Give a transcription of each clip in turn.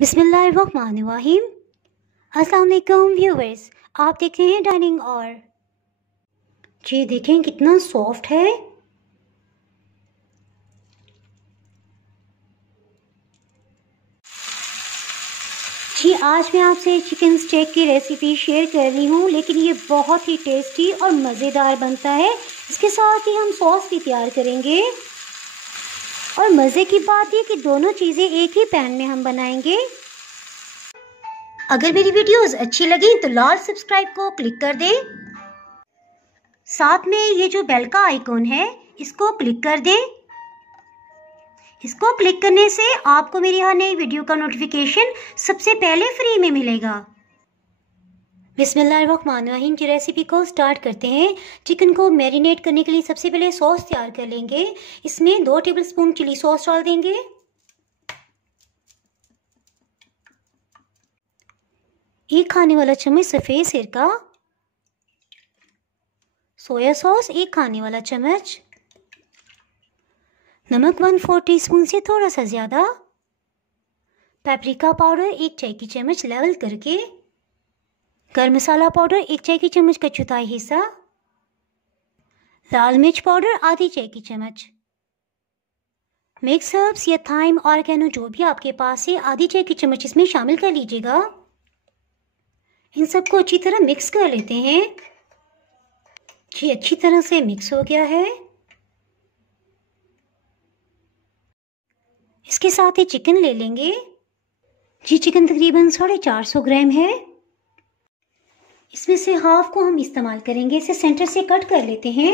बिस्मिल्लाहिर्रहमानिर्रहीम। अस्सलाम वालेकुम व्यूअर्स, आप देख रहे हैं डाइनिंग और जी देखें कितना सॉफ्ट है। जी आज मैं आपसे चिकन स्टेक की रेसिपी शेयर कर रही हूँ, लेकिन ये बहुत ही टेस्टी और मज़ेदार बनता है। इसके साथ ही हम सॉस भी तैयार करेंगे और मज़े की बात ये कि दोनों चीज़ें एक ही पैन में हम बनाएंगे। अगर मेरी वीडियोस अच्छी लगी तो लाल सब्सक्राइब को क्लिक कर दें। साथ में ये जो बेल का आइकॉन है इसको क्लिक कर दें। इसको क्लिक करने से आपको मेरी हर नई वीडियो का नोटिफिकेशन सबसे पहले फ्री में मिलेगा। बिस्मिल्लाहिर्रहमानिर्रहीम की रेसिपी को स्टार्ट करते हैं। चिकन को मैरिनेट करने के लिए सबसे पहले सॉस तैयार कर लेंगे। इसमें 2 टेबलस्पून चिली सॉस डाल देंगे, 1 खाने वाला चम्मच सफ़ेद सिरका, सोया सॉस 1 खाने वाला चम्मच, नमक 1/4 टीस्पून से थोड़ा सा ज़्यादा, पेपरिका पाउडर 1 चाय की चम्मच लेवल करके, गरम मसाला पाउडर 1 चाय की चम्मच का चौथाई हिस्सा, लाल मिर्च पाउडर आधी चाय की चम्मच, मिक्स हर्ब्स या थाइम ऑर्गेनो जो भी आपके पास है आधी चाय की चम्मच इसमें शामिल कर लीजिएगा। इन सबको अच्छी तरह मिक्स कर लेते हैं। जी अच्छी तरह से मिक्स हो गया है। इसके साथ ही चिकन ले लेंगे। जी चिकन तकरीबन 450 ग्राम है। इसमें से हाफ को हम इस्तेमाल करेंगे। इसे सेंटर से कट कर लेते हैं।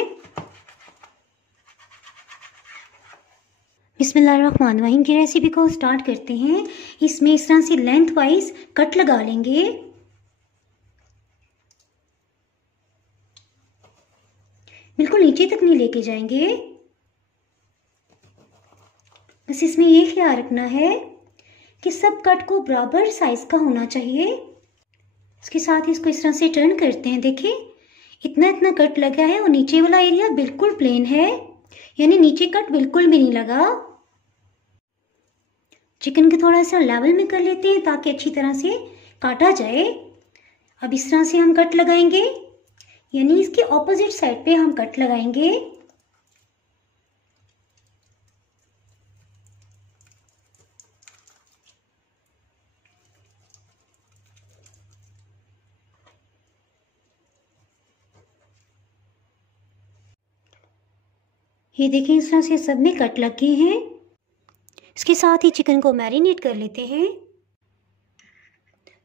बिस्मिल्लाहिर्रहमानिर्रहीम की रेसिपी को स्टार्ट करते हैं। इसमें इस तरह से लेंथ वाइज कट लगा लेंगे। बिल्कुल नीचे तक नहीं लेके जाएंगे। बस इसमें ये ख्याल रखना है कि सब कट को बराबर साइज का होना चाहिए। इसके साथ ही इसको इस तरह से टर्न करते हैं। देखिए इतना इतना कट लगा है और नीचे वाला एरिया बिल्कुल प्लेन है, यानी नीचे कट बिल्कुल भी नहीं लगा। चिकन को थोड़ा सा लेवल में कर लेते हैं ताकि अच्छी तरह से काटा जाए। अब इस तरह से हम कट लगाएंगे, यानी इसके ऑपोजिट साइड पे हम कट लगाएंगे। ये देखिए इस तरह से सब में कट लग गए हैं। इसके साथ ही चिकन को मैरिनेट कर लेते हैं।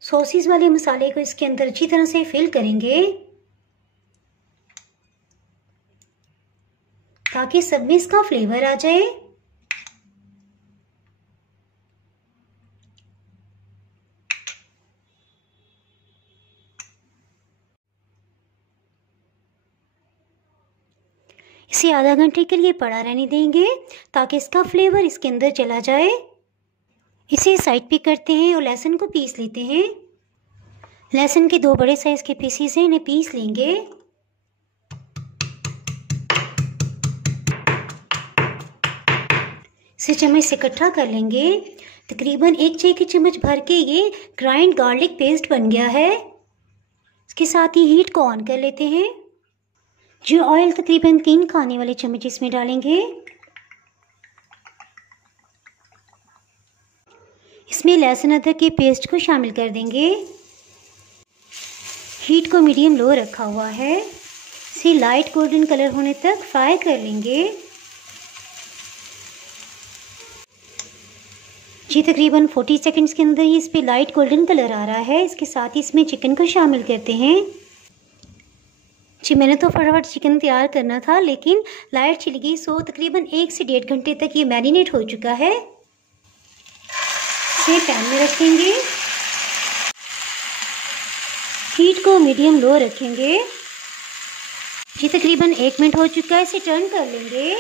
सॉसेस वाले मसाले को इसके अंदर अच्छी तरह से फिल करेंगे ताकि सब में इसका फ्लेवर आ जाए। इसे आधा घंटे के लिए पड़ा रहने देंगे ताकि इसका फ्लेवर इसके अंदर चला जाए। इसे साइड पे करते हैं और लहसुन को पीस लेते हैं। लहसुन के 2 बड़े साइज के पीसीस हैं, इन्हें पीस लेंगे। इसे चम्मच से इकट्ठा कर लेंगे। तकरीबन 1 चाय की चम्मच भर के ये ग्राइंड गार्लिक पेस्ट बन गया है। इसके साथ ही हीट को ऑन कर लेते हैं। जो ऑयल तकरीबन 3 खाने वाले चम्मच इसमें डालेंगे। इसमें लहसुन अदरक की पेस्ट को शामिल कर देंगे। हीट को मीडियम लो रखा हुआ है। इसे लाइट गोल्डन कलर होने तक फ्राई कर लेंगे। जी तकरीबन 40 सेकंड्स के अंदर ही इस पे लाइट गोल्डन कलर आ रहा है। इसके साथ ही इसमें चिकन को शामिल करते हैं। जी मैंने तो फटाफट चिकन तैयार करना था, लेकिन लाइट चली गई, सो तकरीबन 1 से 1.5 घंटे तक ये मैरिनेट हो चुका है। इसे पैन में रखेंगे। हीट को मीडियम लो रखेंगे। जी तकरीबन 1 मिनट हो चुका है। इसे टर्न कर लेंगे।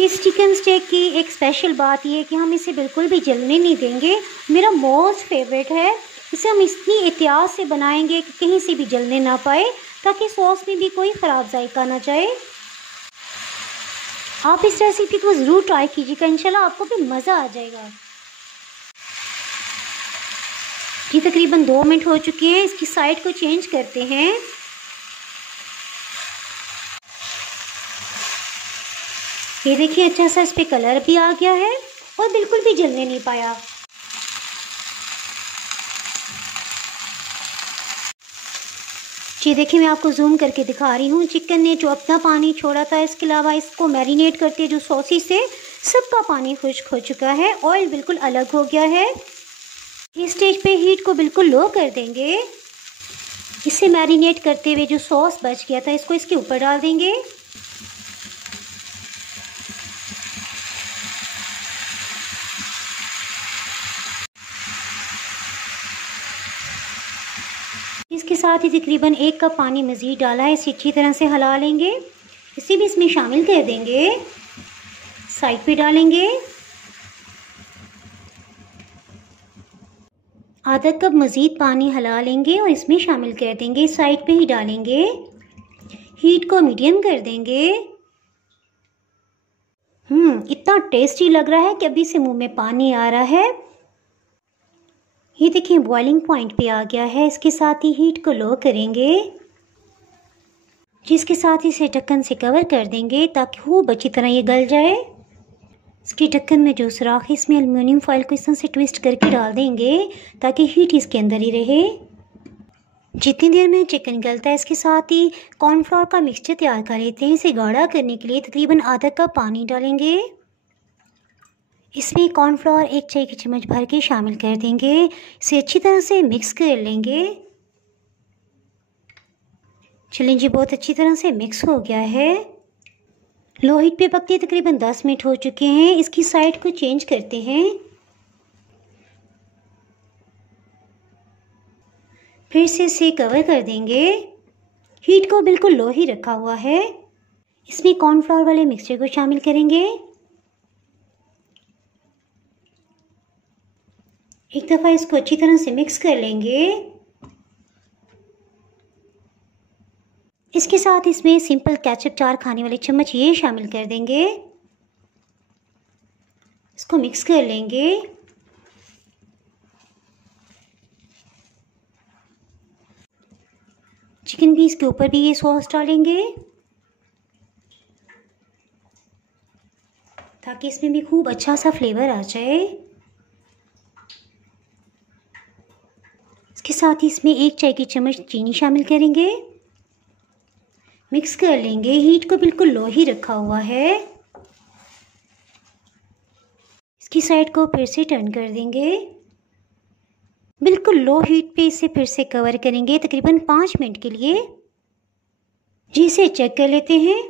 इस चिकन स्टेक की एक स्पेशल बात यह है कि हम इसे बिल्कुल भी जलने नहीं देंगे। मेरा मोस्ट फेवरेट है। इसे हम इतनी एहतियात से बनाएंगे कि कहीं से भी जलने ना पाए, ताकि सॉस में भी कोई ख़राब जायका ना जाए। आप इस रेसिपी को ज़रूर ट्राई कीजिएगा, इंशाल्लाह आपको भी मज़ा आ जाएगा। ये तकरीबन 2 मिनट हो चुके हैं, इसकी साइड को चेंज करते हैं। ये देखिए अच्छा सा इस पे कलर भी आ गया है और बिल्कुल भी जलने नहीं पाया। ये देखिए मैं आपको जूम करके दिखा रही हूँ, चिकन ने जो अपना पानी छोड़ा था, इसके अलावा इसको मैरिनेट करके जो सॉसेज से सबका पानी खुश्क हो चुका है, ऑयल बिल्कुल अलग हो गया है। इस स्टेज पे हीट को बिल्कुल लो कर देंगे। इसे मैरिनेट करते हुए जो सॉस बच गया था इसको इसके ऊपर डाल देंगे। इसके साथ ही तकरीबन 1 कप पानी मज़ीद डाला है, इसे अच्छी तरह से हिला लेंगे। इसे भी इसमें शामिल कर देंगे, साइड पे डालेंगे। आधा कप मज़ीद पानी हिला लेंगे और इसमें शामिल कर देंगे, साइड पे ही डालेंगे। हीट को मीडियम कर देंगे। इतना टेस्टी लग रहा है कि अभी से मुंह में पानी आ रहा है। ये देखिए बॉइलिंग पॉइंट पे आ गया है। इसके साथ ही हीट को लो करेंगे, जिसके साथ ही इसे ढक्कन से कवर कर देंगे ताकि खूब अच्छी तरह ये गल जाए। इसके ढक्कन में जो सुराख है इसमें एल्युमिनियम फॉइल को इस तरह से ट्विस्ट करके डाल देंगे ताकि हीट इसके अंदर ही रहे। जितनी देर में चिकन गलता है इसके साथ ही कॉर्नफ्लोर का मिक्सचर तैयार कर लेते हैं। इसे गाढ़ा करने के लिए तकरीबन आधा कप पानी डालेंगे। इसमें कॉर्नफ्लोर 1 चाय की चम्मच भर के शामिल कर देंगे। इसे अच्छी तरह से मिक्स कर लेंगे। चलें जी, बहुत अच्छी तरह से मिक्स हो गया है। लो हीट पे पकते तकरीबन 10 मिनट हो चुके हैं। इसकी साइड को चेंज करते हैं। फिर से इसे कवर कर देंगे। हीट को बिल्कुल लो ही रखा हुआ है। इसमें कॉर्नफ्लोर वाले मिक्सचर को शामिल करेंगे। एक दफ़ा इसको अच्छी तरह से मिक्स कर लेंगे। इसके साथ इसमें सिंपल केचप 4 खाने वाले चम्मच ये शामिल कर देंगे। इसको मिक्स कर लेंगे। चिकन पीस के ऊपर भी ये सॉस डालेंगे ताकि इसमें भी खूब अच्छा सा फ्लेवर आ जाए। इसके साथ ही इसमें 1 चाय की चम्मच चीनी शामिल करेंगे। मिक्स कर लेंगे। हीट को बिल्कुल लो ही रखा हुआ है। इसकी साइड को फिर से टर्न कर देंगे। बिल्कुल लो हीट पे इसे फिर से कवर करेंगे तकरीबन 5 मिनट के लिए। जी इसे चेक कर लेते हैं।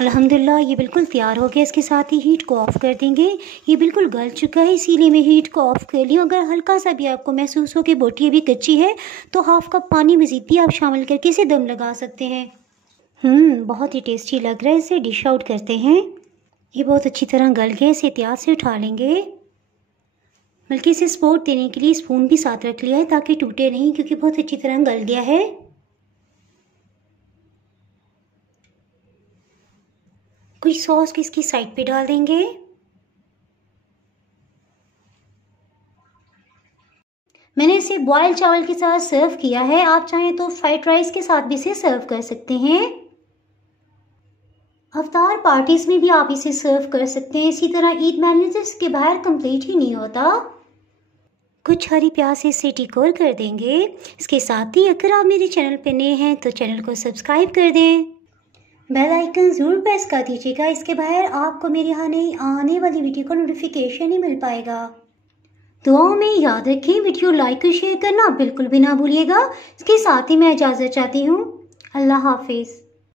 अल्हम्दुलिल्लाह ये बिल्कुल तैयार हो गया। इसके साथ ही हीट को ऑफ़ कर देंगे। ये बिल्कुल गल चुका है, इसीलिए मैं हीट को ऑफ़ कर ली। अगर हल्का सा भी आपको महसूस हो कि बोटी अभी कच्ची है तो हाफ़ कप पानी मज़ीद भी आप शामिल करके इसे दम लगा सकते हैं। बहुत ही टेस्टी लग रहा है। इसे डिश आउट करते हैं। ये बहुत अच्छी तरह गल गया। इसे एहतियात से उठा लेंगे। बल्कि इसे सपोर्ट देने के लिए स्पून भी साथ रख लिया है ताकि टूटे नहीं, क्योंकि बहुत अच्छी तरह गल गया है। कुछ सॉस को इसकी साइड पे डाल देंगे। मैंने इसे बॉयल चावल के साथ सर्व किया है। आप चाहें तो फ्राइड राइस के साथ भी इसे सर्व कर सकते हैं। अफ्तार पार्टीज में भी आप इसे सर्व कर सकते हैं। इसी तरह ईद मेन्यू इसके बाहर कंप्लीट ही नहीं होता। कुछ हरी प्याज से इसे डेकोर कर देंगे। इसके साथ ही अगर आप मेरे चैनल पे नए हैं तो चैनल को सब्सक्राइब कर दें। बेल आइकन ज़रूर प्रेस कर दीजिएगा। इसके बाहर आपको मेरी आने वाली वीडियो का नोटिफिकेशन ही मिल पाएगा। दुआओं में याद रखें, वीडियो लाइक और शेयर करना बिल्कुल भी ना भूलिएगा। इसके साथ ही मैं इजाज़त चाहती हूँ। अल्लाह हाफिज़।